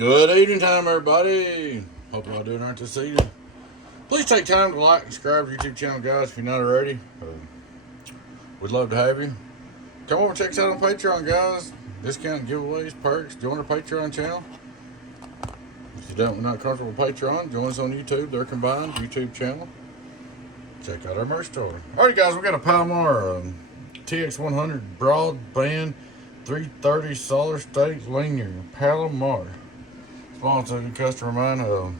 Good evening time, everybody. Hope y'all doing alright this evening. Please take time to like and subscribe to our YouTube channel, guys, if you're not already. We'd love to have you. Come over and check us out on Patreon, guys. Discount giveaways, perks. Join our Patreon channel. If you're not comfortable with Patreon, join us on YouTube. They're combined YouTube channel. Check out our merch store. Alright, guys, we got a Palomar TX100 broadband 330 solid state linear Palomar. Sponsored a customer of mine. Of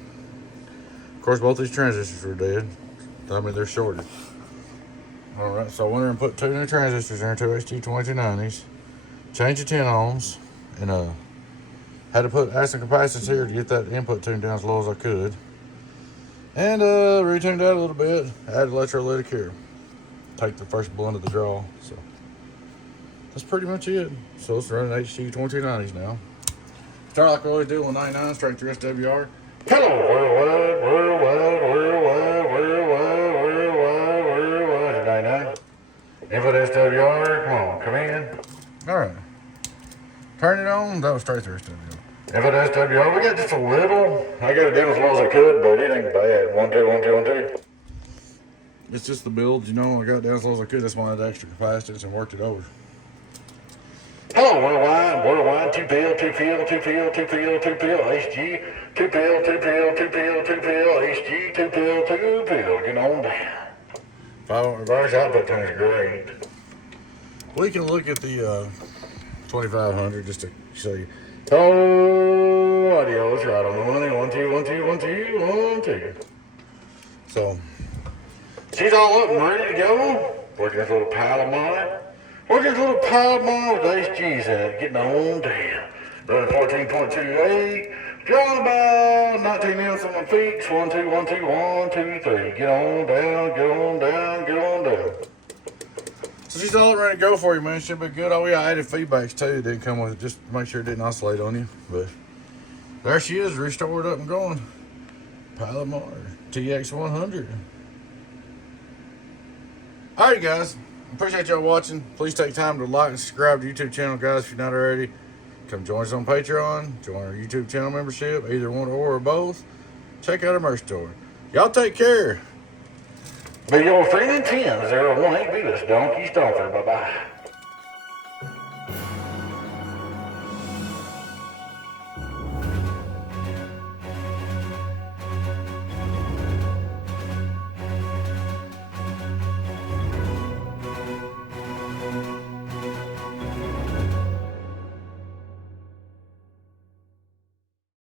course, both these transistors are dead. I mean, they're shorted. Alright, so I went in and put two new transistors in there, two HT2290s. Changed the 10 ohms. And had to add some capacitance here to get that input tuned down as low as I could. And retuned that a little bit. Added electrolytic here. Take the first blend of the draw. So that's pretty much it. So it's running HT2290s now. Start like we always do on 99, straight through SWR. Hello, worldwide, worldwide, worldwide, worldwide, worldwide, worldwide. 99. Input SWR, come on, come in. Alright. Turn it on, that was straight through SWR. Input SWR, we got just a little. I got it down as low as I could, but it ain't bad. 1, 2, 1, 2, 1, 2. It's just the build, you know, I got it down as low as I could. That's why I had extra capacitance and worked it over. Hello, worldwide, worldwide, 2 pill, 2 pill, 2 pill, 2 pill, 2 pill, HG, 2 pill, 2 pill, 2 pill, 2 pill, HG, 2 pill, 2 pill, get on down. 5 reverse output tune's great. We can look at the 2500 just to show you. Total audio, let's right on the 1, 2, 1, 2, 1, 2, 1, 2. So, she's all up and ready to go. Working this little Palomar. We're just a little Palomar with HGs in it, getting on down. Running 14.28, drawing about 19 inches on my feet. 1, 2, 1, 2, 1, 2, 3. Get on down, get on down, get on down. So she's all ready to go for you, man. Should be good. Oh, yeah, I added feedbacks too. It didn't come with it, just to make sure it didn't oscillate on you. But there she is, restored up and going. Palomar TX100. Alright, guys. Appreciate y'all watching. Please take time to like and subscribe to the YouTube channel, guys, if you're not already. Come join us on Patreon. Join our YouTube channel membership, either one or both. Check out our merch store. Y'all take care. Be your friend in 10-018. Be this Donkey Stomper. Bye-bye.